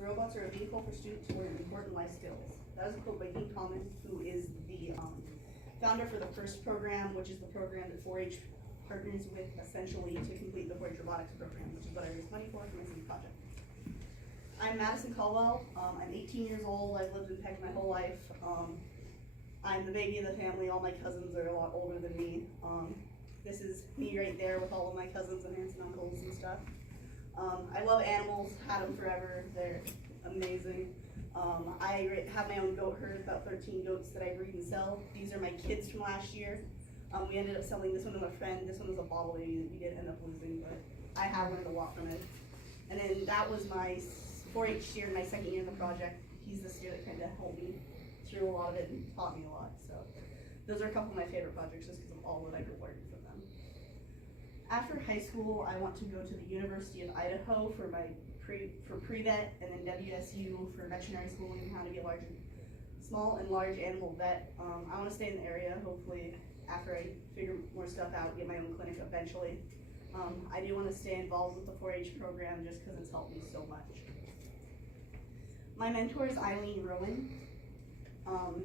Robots are a vehicle for students to learn important life skills. That is a quote by Dean Common, who is the founder for the FIRST program, which is the program that 4-H partners with essentially to complete the 4-H robotics program, which is what I raised money for my city project. I'm Madison Caldwell. I'm 18 years old. I've lived in Peck my whole life. I'm the baby of the family. All my cousins are a lot older than me. This is me right there with all of my cousins and aunts and uncles and stuff. I love animals, had them forever. They're amazing. I have my own goat herd, about 13 goats that I breed and sell. These are my kids from last year. We ended up selling this one to a friend. This one was a bottle baby that we did end up losing, but I have learned a lot from it. And then that was my 4-H steer, my second year in the project. He's the steer that kind of helped me through a lot of it and taught me a lot. So those are a couple of my favorite projects just because of all that I could learn from them. After high school, I want to go to the University of Idaho for my pre-vet, and then WSU for veterinary schooling, how to be a small and large animal vet. I want to stay in the area, hopefully after I figure more stuff out, get my own clinic eventually. I do want to stay involved with the 4-H program just because it's helped me so much. My mentor is Eileen Rowan.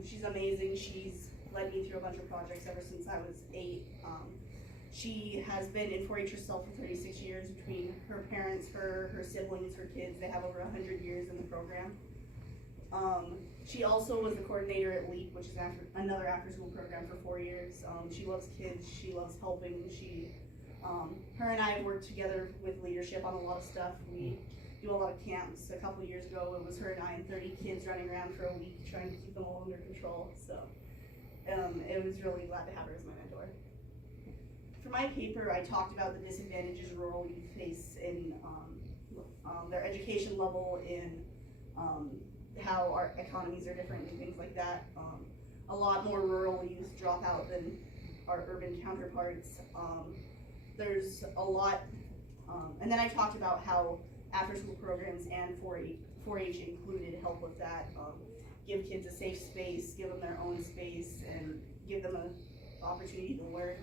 She's amazing. She's led me through a bunch of projects ever since I was 8. She has been in 4-H herself for 36 years between her parents, her siblings, her kids. They have over 100 years in the program. She also was the coordinator at LEAP, which is another after-school program for 4 years. She loves kids. She loves helping. Her and I have worked together with leadership on a lot of stuff. We do a lot of camps. A couple of years ago, it was her and I and 30 kids running around for a week trying to keep them all under control. So it was really glad to have her as my mentor. For my paper, I talked about the disadvantages rural youth face in their education level, in how our economies are different and things like that. A lot more rural youth drop out than our urban counterparts. There's a lot, and then I talked about how after-school programs and 4-H included help with that. Give kids a safe space, give them their own space, and give them an opportunity to learn.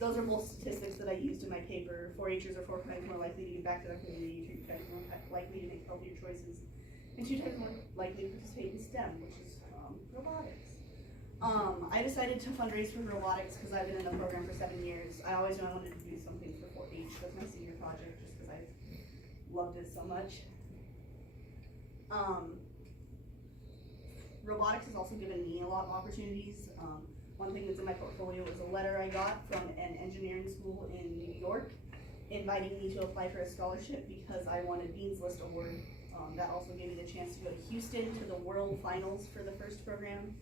Those are both statistics that I used in my paper. 4-Hers are 4 times more likely to give back to their community, 2 times more likely to make healthier choices, and 2 times more likely to participate in STEM, which is robotics. I decided to fundraise for robotics because I've been in the program for 7 years. I always knew I wanted to do something for 4-H. That's my senior project, just because I loved it so much. Robotics has also given me a lot of opportunities. One thing that's in my portfolio is a letter I got from an engineering school in New York inviting me to apply for a scholarship because I won a Dean's List award. That also gave me the chance to go to Houston to the World Finals for the FIRST program.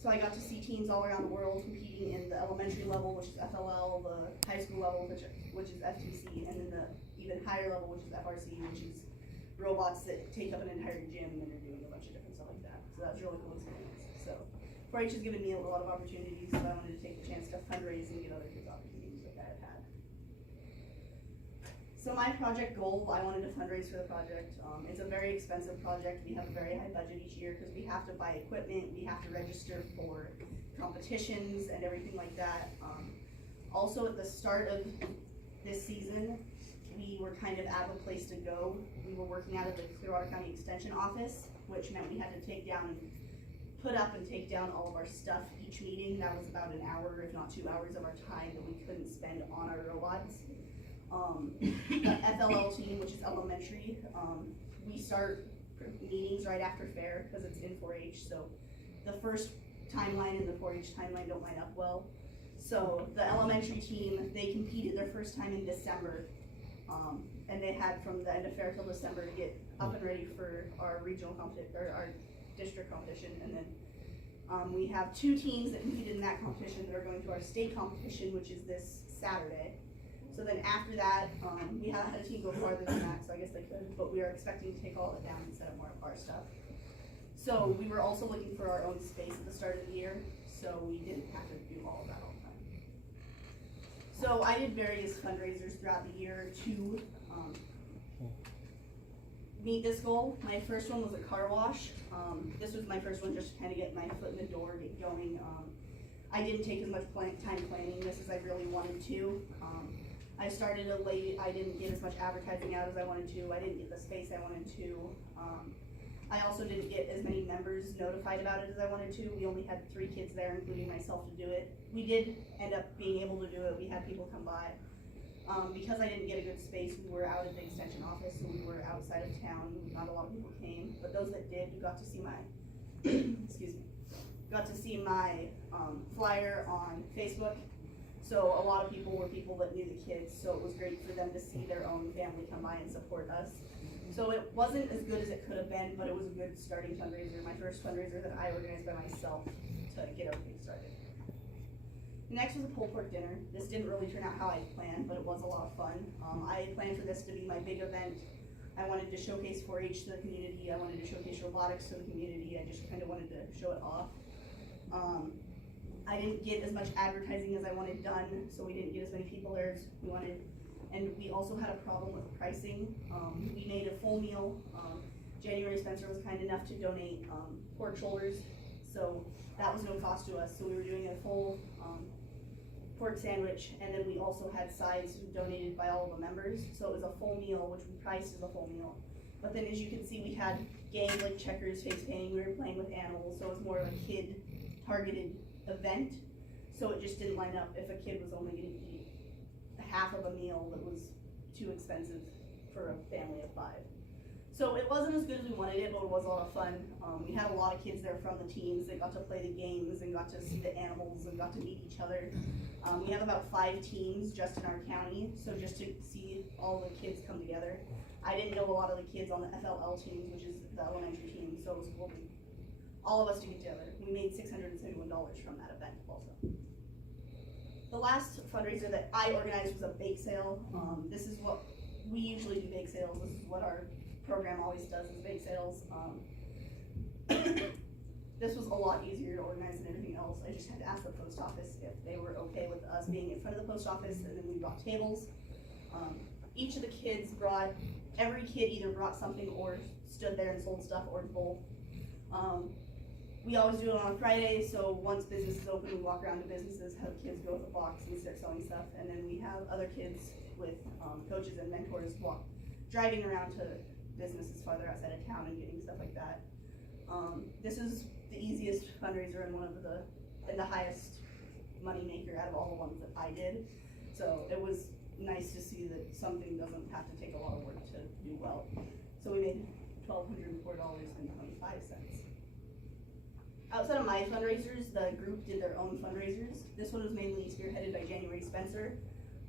So I got to see teams all around the world competing in the elementary level, which is FLL, the high school level, which is FTC, and then the even higher level, which is FRC, which is robots that take up an entire gym and are doing a bunch of different stuff like that. So that was a really cool experience. So 4-H has given me a lot of opportunities, so I wanted to take the chance to fundraise and get other kids opportunities like I've had. So my project goal, I wanted to fundraise for the project. It's a very expensive project. We have a very high budget each year because we have to buy equipment, we have to register for competitions and everything like that. Also at the start of this season, we were kind of out of a place to go. We were working out of the Clearwater County Extension office, which meant we had to put up and take down all of our stuff each meeting. That was about an hour, if not 2 hours of our time that we couldn't spend on our robots. The FLL team, which is elementary, we start meetings right after fair because it's in 4-H, so the first timeline and the 4-H timeline don't line up well. So the elementary team, they competed their first time in December, and they had from the end of fair till December to get up and ready for our regional competition, or our district competition, and then we have 2 teams that competed in that competition that are going to our state competition, which is this Saturday. So then after that, we had a team go farther than that, so I guess they could, but we are expecting to take all of it down and set up more of our stuff. So we were also looking for our own space at the start of the year, so we didn't have to do all of that all the time. So I did various fundraisers throughout the year to meet this goal. My first one was a car wash. This was my first one just to kind of get my foot in the door, get going. I didn't take as much time planning this as I really wanted to. I started late, I didn't get as much advertising out as I wanted to, I didn't get the space I wanted to. I also didn't get as many members notified about it as I wanted to. We only had 3 kids there, including myself, to do it. We did end up being able to do it, we had people come by. Because I didn't get a good space, we were out at the extension office, so we were outside of town, not a lot of people came, but those that did got to see my, excuse me, got to see my flyer on Facebook. So a lot of people were people that knew the kids, so it was great for them to see their own family come by and support us. So it wasn't as good as it could have been, but it was a good starting fundraiser, my first fundraiser that I organized by myself to get everything started. Next was a pulled pork dinner. This didn't really turn out how I planned, but it was a lot of fun. I planned for this to be my big event. I wanted to showcase 4-H to the community. I wanted to showcase robotics to the community. I just kind of wanted to show it off. I didn't get as much advertising as I wanted done, so we didn't get as many people there as we wanted. And we also had a problem with pricing. We made a full meal. January Spencer was kind enough to donate pork shoulders, so that was no cost to us. So we were doing a full pork sandwich, and then we also had sides donated by all of the members. So it was a full meal, which we priced as a full meal. But then, as you can see, we had games like checkers, face painting. We were playing with animals, so it was more of a kid-targeted event. So it just didn't line up if a kid was only going to eat half of a meal that was too expensive for a family of 5. So it wasn't as good as we wanted it, but it was a lot of fun. We had a lot of kids there from the teams that got to play the games and got to see the animals and got to meet each other. We have about 5 teams just in our county, so just to see all the kids come together. I didn't know a lot of the kids on the FLL teams, which is the elementary team, so it was cool for all of us to get together. We made $671 from that event also. The last fundraiser that I organized was a bake sale. This is what we usually do, bake sales. This is what our program always does, is bake sales. This was a lot easier to organize than anything else. I just had to ask the post office if they were okay with us being in front of the post office, and then we brought tables. Each of the kids brought, every kid either brought something or stood there and sold stuff, or both. We always do it on Friday, so once business is open, we walk around to businesses, have kids go with a box and start selling stuff, and then we have other kids with coaches and mentors driving around to businesses farther outside of town and getting stuff like that. This is the easiest fundraiser and the highest money maker out of all the ones that I did. So it was nice to see that something doesn't have to take a lot of work to do well. So we made $1,204.25. Outside of my fundraisers, the group did their own fundraisers. This one was mainly spearheaded by January Spencer.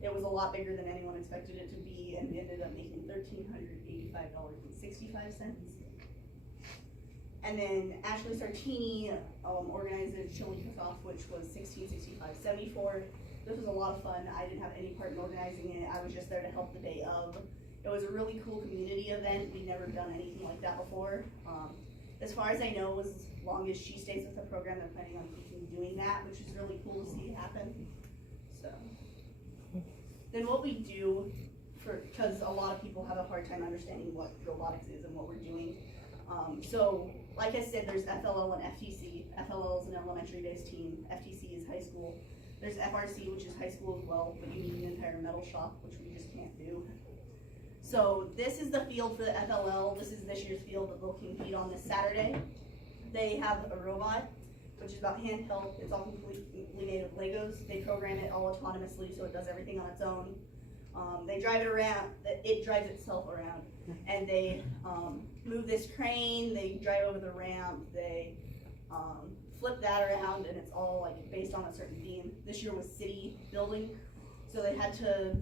It was a lot bigger than anyone expected it to be, and we ended up making $1,385.65. And then Ashley Sartini organized a chili cook-off, which was $1665.74. This was a lot of fun. I didn't have any part in organizing it. I was just there to help the day of. It was a really cool community event. We'd never done anything like that before. As far as I know, as long as she stays with the program, they're planning on keeping doing that, which is really cool to see happen. So, then what we do, because a lot of people have a hard time understanding what robotics is and what we're doing. So, like I said, there's FLL and FTC. FLL is an elementary-based team. FTC is high school. There's FRC, which is high school as well, but you need an entire metal shop, which we just can't do. So this is the field for the FLL. This is this year's field that they'll compete on this Saturday. They have a robot, which is about handheld. It's all completely made of Legos. They program it all autonomously, so it does everything on its own. They drive it around. It drives itself around, and they move this crane. They drive over the ramp. They flip that around, and it's all like based on a certain theme. This year was city building, so they had to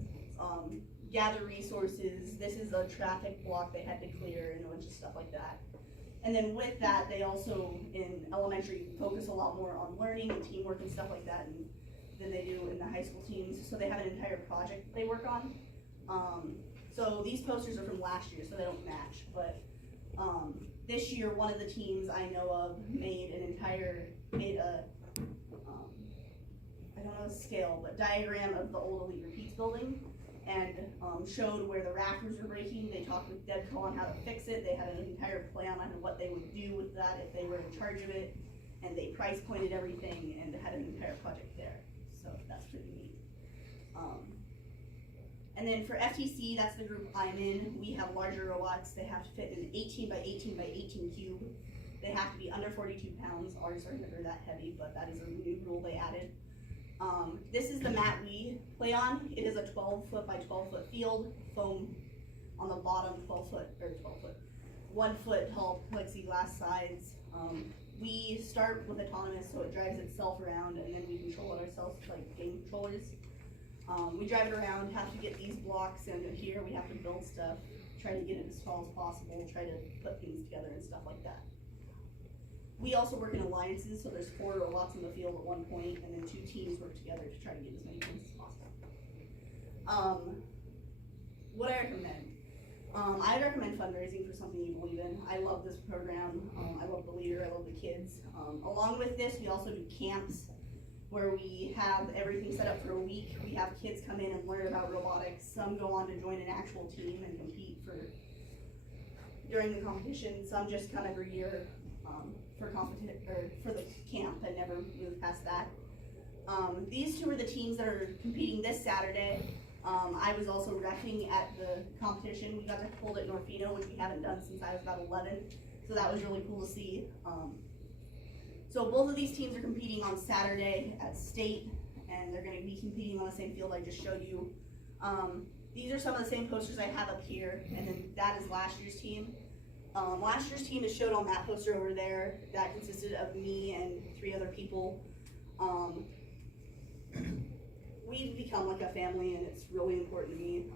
gather resources. This is a traffic block they had to clear and a bunch of stuff like that. And then with that, they also, in elementary, focus a lot more on learning and teamwork and stuff like that than they do in the high school teams. So they have an entire project they work on. So these posters are from last year, so they don't match. But this year, one of the teams I know of made a I don't know the scale, but diagram of the old Elite Repeats building, and showed where the rafters were breaking. They talked with Debco on how to fix it. They had an entire plan on what they would do with that if they were in charge of it, and they price pointed everything and had an entire project there. So that's pretty neat. And then for FTC, that's the group I'm in, we have larger robots. They have to fit in an 18 by 18 by 18 cube. They have to be under 42 pounds. Ours are never that heavy, but that is a new rule they added. This is the mat we play on. It is a 12-foot by 12-foot field, foam on the bottom, 1 foot tall plexiglass sides. We start with autonomous, so it drives itself around, and then we control it ourselves like game controllers. We drive it around, have to get these blocks, and here we have to build stuff, try to get it as tall as possible, try to put things together and stuff like that. We also work in alliances, so there's 4 robots in the field at one point, and then 2 teams work together to try to get as many things as possible. What I recommend? I recommend fundraising for something you believe in. I love this program. I love the leader. I love the kids. Along with this, we also do camps where we have everything set up for a week. We have kids come in and learn about robotics. Some go on to join an actual team and compete during the competition. Some just come every year for the camp and never move past that. These 2 are the teams that are competing this Saturday. I was also reffing at the competition. We got to hold it in Orfino, which we haven't done since I was about 11, so that was really cool to see. So both of these teams are competing on Saturday at state, and they're going to be competing on the same field I just showed you. These are some of the same posters I have up here, and then that is last year's team. Last year's team is showed on that poster over there. That consisted of me and 3 other people. We've become like a family, and it's really important to me.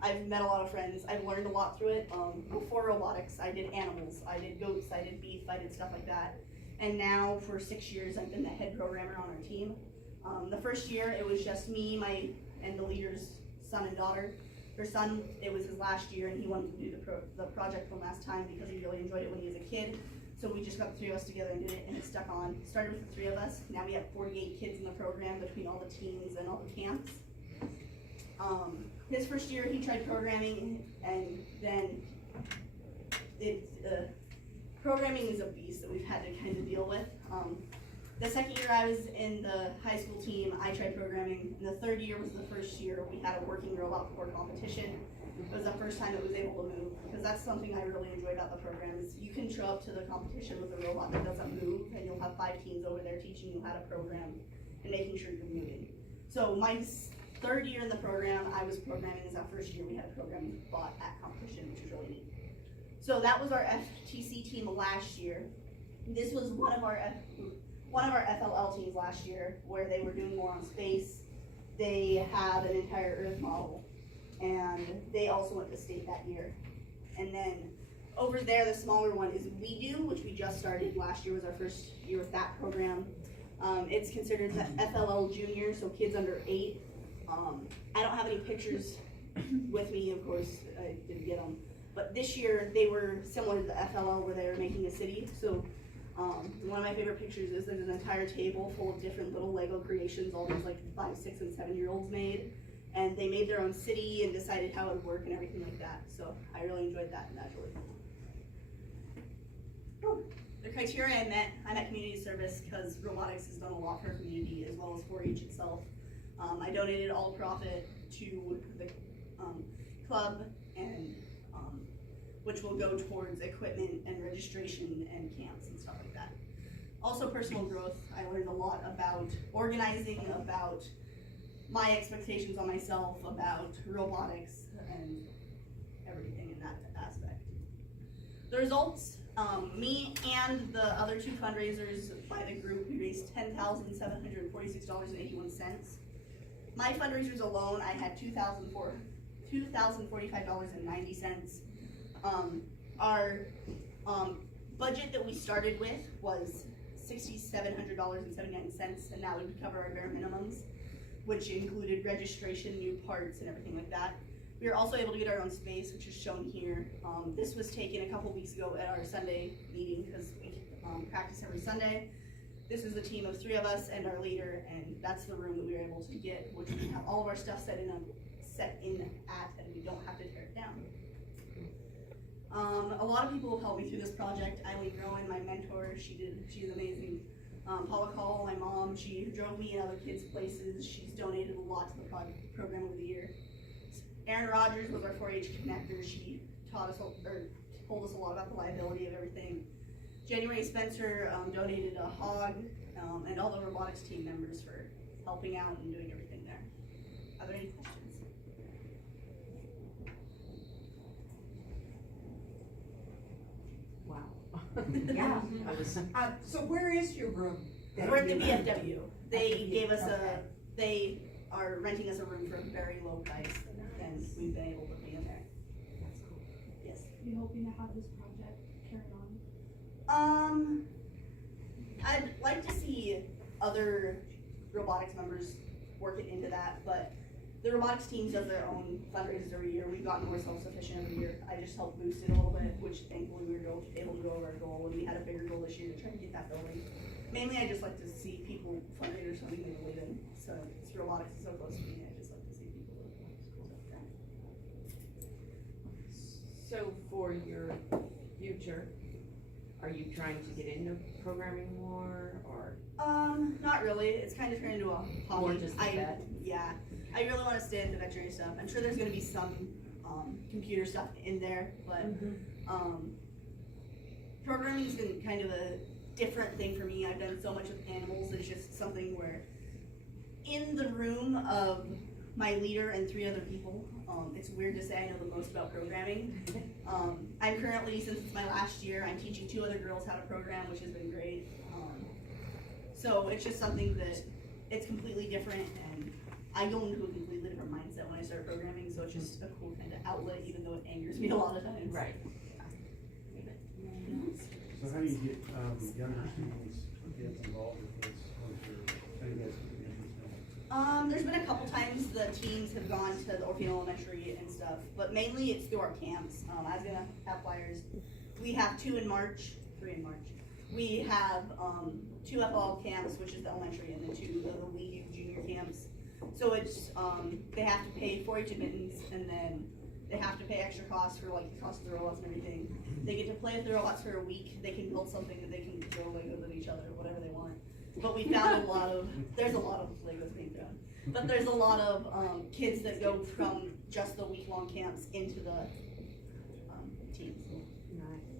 I've met a lot of friends. I've learned a lot through it. Before robotics, I did animals. I did goats, I did beef, I did stuff like that. And now for 6 years, I've been the head programmer on our team. The first year, it was just me, and the leader's son and daughter. Her son, it was his last year, and he wanted to do the project one last time because he really enjoyed it when he was a kid. So we just got the 3 of us together and did it, and it stuck on. Started with the 3 of us. Now we have 48 kids in the program between all the teams and all the camps. His first year, he tried programming, and then programming is a beast that we've had to kind of deal with. The second year I was in the high school team, I tried programming, and the 3rd year was the first year we had a working robot before competition. It was the first time it was able to move, because that's something I really enjoy about the program is you can show up to the competition with a robot that doesn't move, and you'll have 5 teams over there teaching you how to program and making sure you're moving. So my 3rd year in the program, I was programming. As our first year we had a program bot at competition, which was really neat. So that was our FTC team last year. This was one of our FLL teams last year, where they were doing more on space. They had an entire Earth model, and they also went to state that year. And then over there, the smaller one is We Do, which we just started. Last year was our first year with that program. It's considered the FLL Junior, so kids under 8. I don't have any pictures with me, of course, I didn't get them. But this year, they were similar to the FLL, where they were making a city. So one of my favorite pictures is there's an entire table full of different little Lego creations all these like 5, 6, and 7-year-olds made. And they made their own city and decided how it would work and everything like that. So I really enjoyed that, and that's really cool. The criteria I met community service because robotics has done a lot for our community as well as 4-H itself. I donated all profit to the club, and which will go towards equipment and registration and camps and stuff like that. Also personal growth. I learned a lot about organizing, about my expectations on myself, about robotics, and everything in that aspect. The results, me and the other 2 fundraisers by the group, we raised $10,746.81. My fundraisers alone, I had $2,045.90. Our budget that we started with was $6,700.79, and that would cover our bare minimums, which included registration, new parts, and everything like that. We were also able to get our own space, which is shown here. This was taken a couple weeks ago at our Sunday meeting because we practice every Sunday. This is a team of 3 of us and our leader, and that's the room that we were able to get, which we have all of our stuff set in at, and we don't have to tear it down. A lot of people have helped me through this project. Eileen Rowan, my mentor, she's amazing. Paula Call, my mom, she drove me and other kids places. She's donated a lot to the program over the year. Erin Rogers was our 4-H connector. She taught us, or told us a lot about the liability of everything. January Spencer donated a hog, and all the robotics team members for helping out and doing everything there. Are there any questions? Wow. Yeah. That was, So where is your room? that We're at the you- VFW. They gave us Okay. they are renting us a room for a very low price, and we've been able to be in there. that's cool. Yes. Are you hoping to have this project carry on? I'd like to see other robotics members work it into that, but the robotics team does their own fundraisers every year. We've gotten more self-sufficient every year. I just helped boost it a little bit, which thankfully we were able to go over our goal, and we had a bigger goal this year to try to get that building. Mainly, I just like to see people fundraise or something they believe in. So, it's robotics is so close to me. I just like to see people. So for your future, are you trying to get into programming more, or? Not really. It's kind of turned into a hobby. More just a vet? Yeah. I really want to stay into veterinary stuff. I'm sure there's going to be some computer stuff in there, but programming's been kind of a different thing for me. I've done so much with animals. It's just something where in the room of my leader and 3 other people, it's weird to say I know the most about programming. I'm currently, since it's my last year, I'm teaching 2 other girls how to program, which has been great. So it's just something that it's completely different, and I go into a completely different mindset when I start programming, so it's just a cool kind of outlet, even though it angers me a lot of times. Right. So how do you get younger students to get involved with this? How do you guys get them? There's been a couple times the teams have gone to the Orpheum Elementary and stuff, but mainly it's through our camps. I was gonna have flyers. We have 3 in March. We have 2 FL camps, which is the elementary, and then 2 of the league junior camps. So it's they have to pay 4-H admittance, and then they have to pay extra costs for like the cost of the robots and everything. They get to play with the robots for a week. They can build something that they can throw Legos at each other, whatever they want. But we found there's a lot of Legos being thrown. But there's a lot of kids that go from just the week-long camps into the teams. Nice.